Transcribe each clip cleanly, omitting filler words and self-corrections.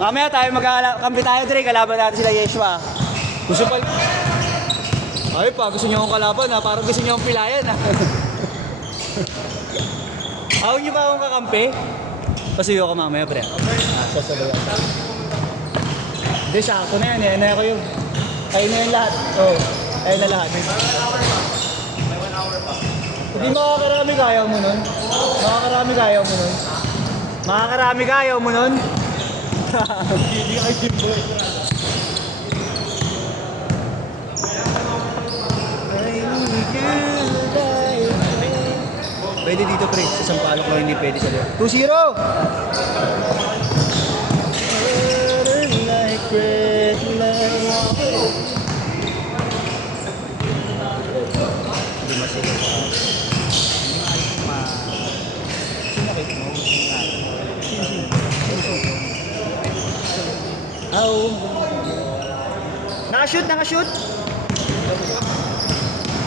Mamaya tayo magkakampi tayo, Dre. Kalaban natin sila Yeshua. Gusto pa... Ay pa, gusto niyo akong kalaban ha. Parang gusto niyo akong pilayan ha. Ayaw niyo ba akong kakampi? Pasuyo ko mamaya, pre. Sasabayan. Hindi, sakto na yan. Yan na ako yung... Ayun na yung lahat. Oo. Ayun na lahat. May 1 hour pa. Hindi makakarami kaya mo nun. Makakarami kaya mo nun. Makakarami kaya mo nun. Hindi kay Jimbo. Pwede dito, pre. Sa Sampaloc lang hindi pwede sa loob. 2-0! Hindi masigil. Sinakit mo? Oo. Nakashoot, nakashoot!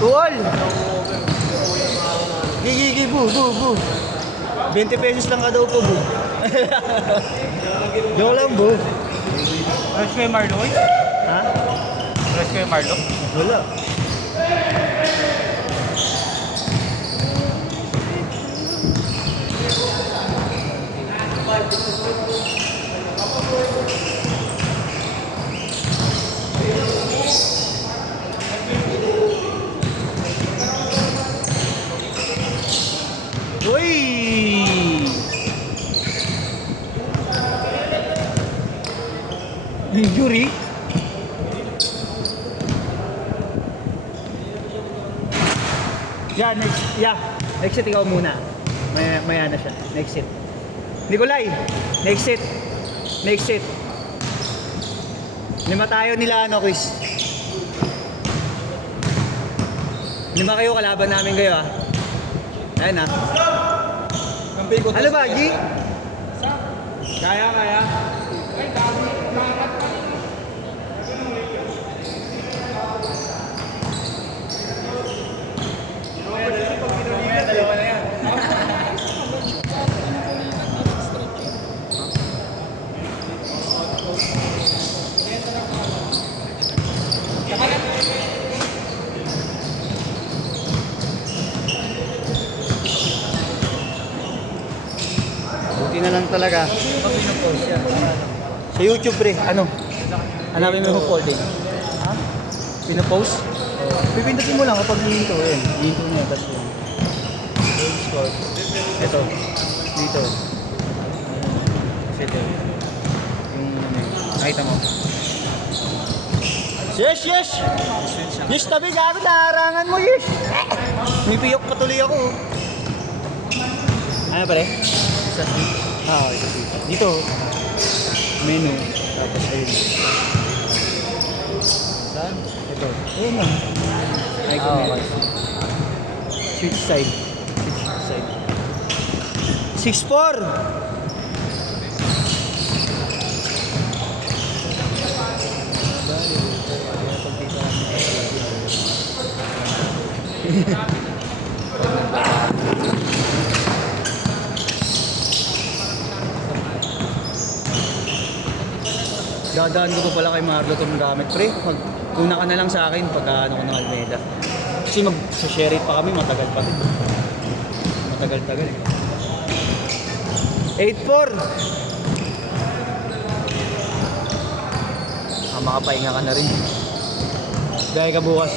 Tuol! Gigi, bu. 20 pesos lang ka daw po, bu. Joke lang, bu. Fresh ko yung Marlo? Ha? Fresh ko yung Marlo? Wala. Uy! Injury? Next set ikaw muna. Maya na siya. Next set. Nikolay, next set. Next set. 5 tayo nila quiz. 5 kayo, kalaban namin kayo ha. Ayan ha. Ano ba, G? Kaya. Dalawa na yan. Buti na lang talaga. Sa YouTube, pre. Ano? Hanapin mo yung folding. Ha? Pinapost? Pipindutin mo lang kapag dito. Ayan. Dito niya. Tapos yun. Score. Ito. Dito. Ito. Yung nakita mo. Yes! Yes, tabi gago. Naharangan mo, yes! May piyok patuloy ako. Ano pare? Isa dito. Menu. Tapos ayun. Saan? Ito. Ayun lang. Okay. Switch side. 6-4! Dadaan ko pa pala kay Marlo itong gamit, pre. Magtuna ka na lang sa akin pagka ano ko ng Almeida. Kasi mag-share it pa kami, matagal pa rin. Matagal-tagal eh. 8-4! Makapahinga ka na rin. Dahil ka bukas.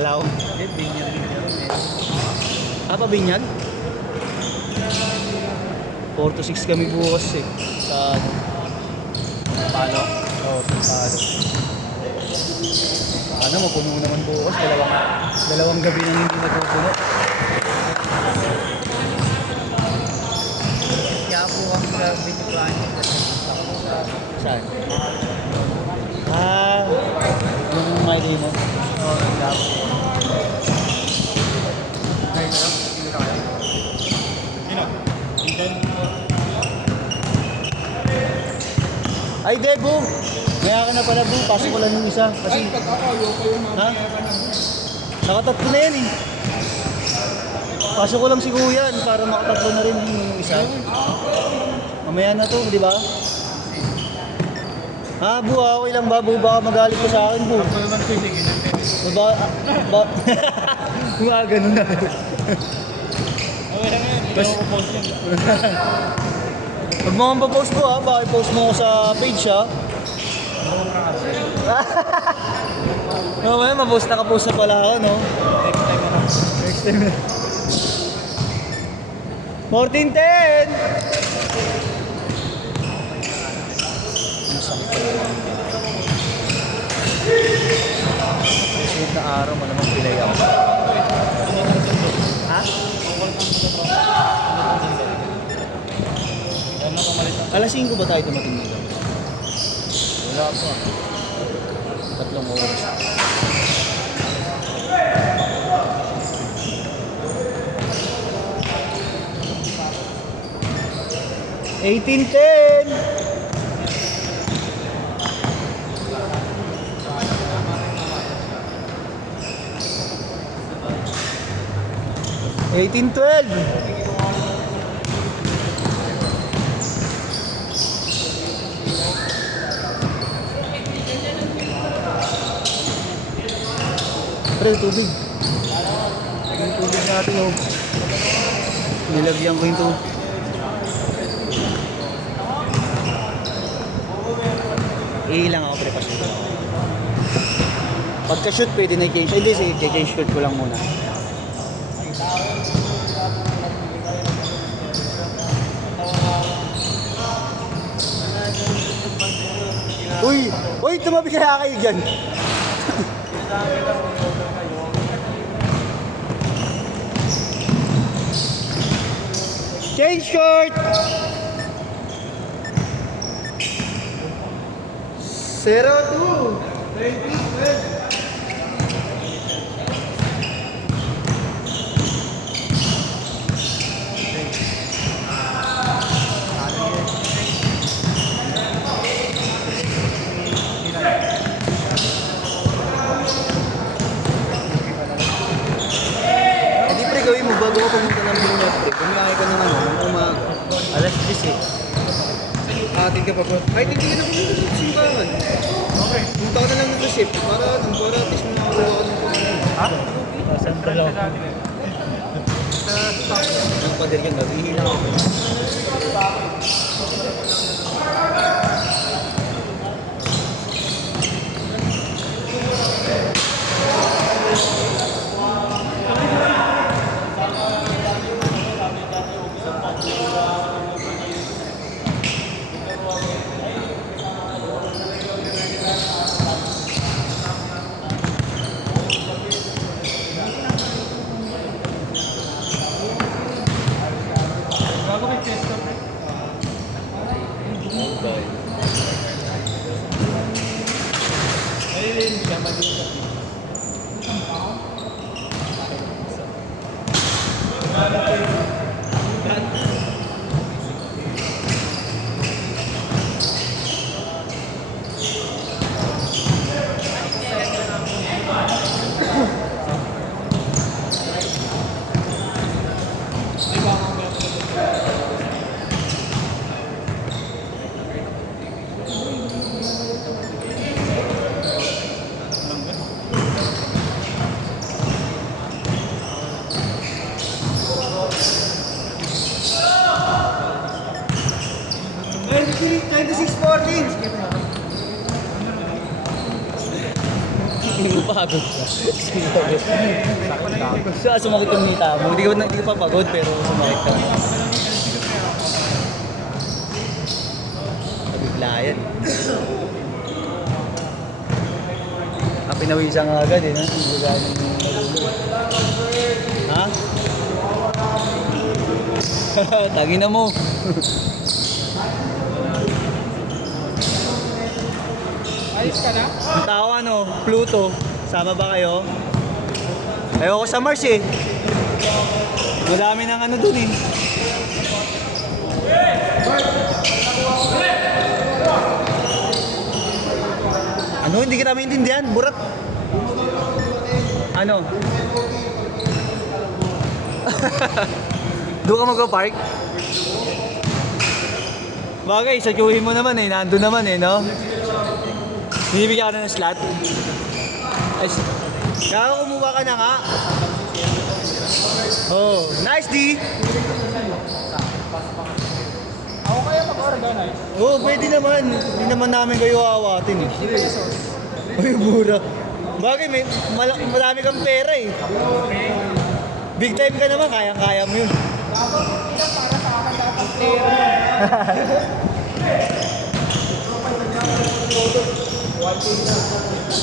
Alaw. Binyag. Pabinyag? 4 to 6 kami bukas eh. Sa ano? Paano? Oo, sa ano, mapuno naman bukas. Dalawang gabi nang hindi natutuno. Kaya po ang binigyan niyo. Saan? Yung may mo. Oo, kaya po. Ay, Debo! Kaya ka na pala, Bu. Pasok ko lang yung isa. Kasi... Ha? Nakatatlo na yan eh. Pasok ko lang si Kuya para makatatlo na rin yung isa. Mamaya na to, di ba? Ha, bu, okay lang ba? Bu, baka magalit ka sa akin, bu. Ako naman sige, ganun. Ba, ba, mga ganun na. Okay lang yan, hindi ako post yan. Pag mga pa-post mo ha, baka i-post mo ko sa page ha. Mamaya, ma-post na pala ako, no? Next time na. Next time na. 14-10! Ang sakit pa naman. Sunod na araw, malamang pilay ako. Ha? Alas 5 ba tayo dumating dito? Wala pa. 3 oras. $18.10! $18.12! Pre, tubig. Yung tubig natin, oh. Nilagyan ko yung tubig. Iilang ako, pre, pa-shoot ako. Pagka-shoot, pwede na i-change. Hindi, sige, i-change shoot ko lang muna. Uy! Uy! Tumabi kaya kayo dyan! Change short! 0-2! 20-12! Gawin mo bago ka pumunta ng Bilnot, pre. Kumain ka ng ng umaga. Alas 10 eh. Atin ka pa bro. Kahit hindi ka na pumunta sa simbahan. Okay. Pumunta ka na lang sa ship. Para at least makakuha ka ng pumunta. Ha? Central ako. Ang pader yan, naghihilang ako. Bago may fiesta pre. Ayun, siya mag-iisa. Pagod ka. Sumakit yung nita mo. Hindi ka pa pagod pero sumakit ka. Nabigla yan. Pinawisan nga agad eh. Ha? Tagin na mo. Ayos ka na? Ang tao ano, Pluto. Sama ba kayo? Ayoko sa Mars eh. Madami ng ano dun eh. Ano? Hindi kita maintindihan? Burat. Ano? Doon ka mag-park? Bagay, sa mo naman eh. Nandun naman eh, no? Binibigyan ka na ng slot? Ay, kaya kumuha ka na nga. Oh, nice D! Ako kaya mag-organize. Oo, pwede naman. Hindi naman namin kayo awatin eh. Uy, mura. Bagay, marami kang pera eh. Big time ka naman, kayang-kaya mo yun.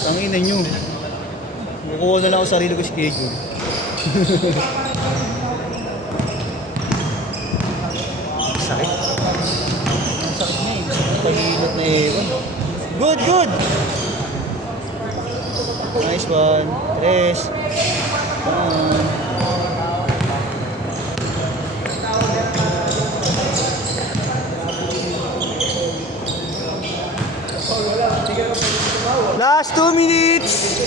Tangina nyo. Kukuha na lang ako sarili ko schedule. Sakit. Sakit na eh. Pag-iinot na ewan. Good, good! Nice one. Tres. Last 2 minutes!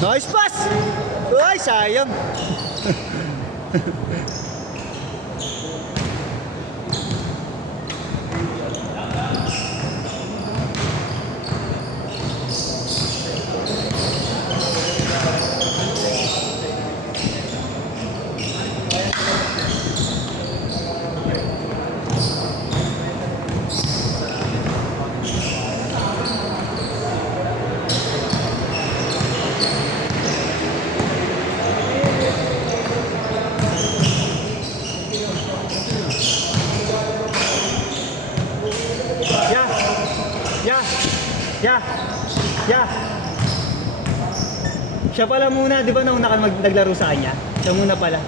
Nice pass! Ay, sayang! Yeah. Siya pala muna, di ba nauna ka naglaro sa kanya? Siya muna pala.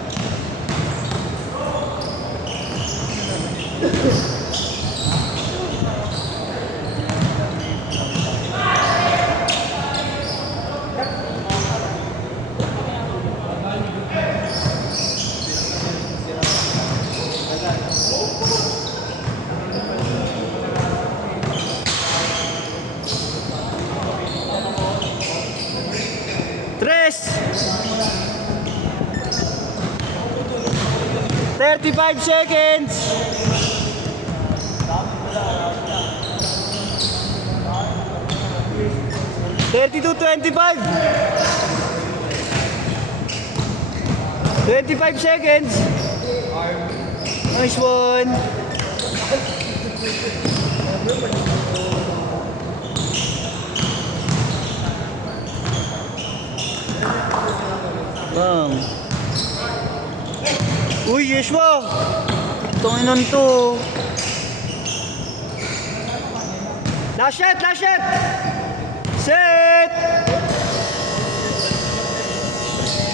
Tres! 35 seconds! $32.25! 25 seconds! Nice one! Bang! Uy, Yeshua! Tanginan to! Last shot! Last shot! Set!